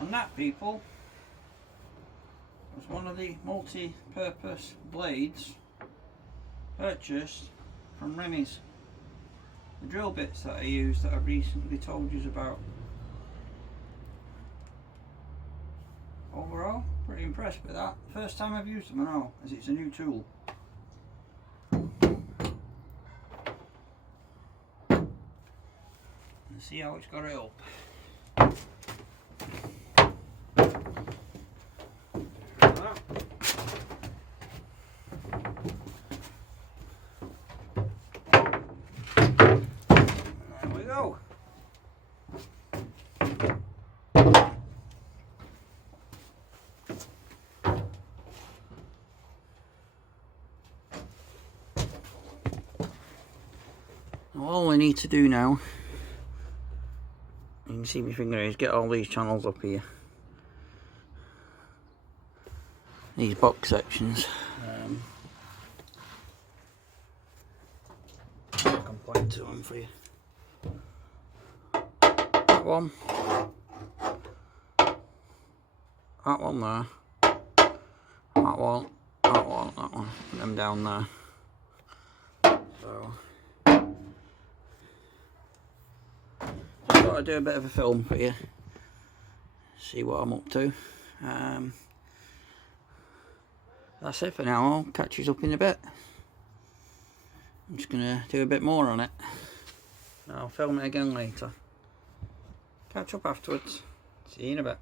And that, people, was one of the multi-purpose blades purchased from Remy's. The drill bits that I used that I've recently told you about. Overall, pretty impressed with that. First time I've used them, I know, as it's a new tool. And see how it's got it up. There we go. All I need to do now, you can see my finger is get all these channels up here, these box sections. I can point to them for you. That one there, that one, put them down there. So just thought I'd do a bit of a film for you, see what I'm up to. That's it for now. I'll catch you up in a bit. I'm just gonna do a bit more on it. I'll film it again later. Catch up afterwards. See you in a bit.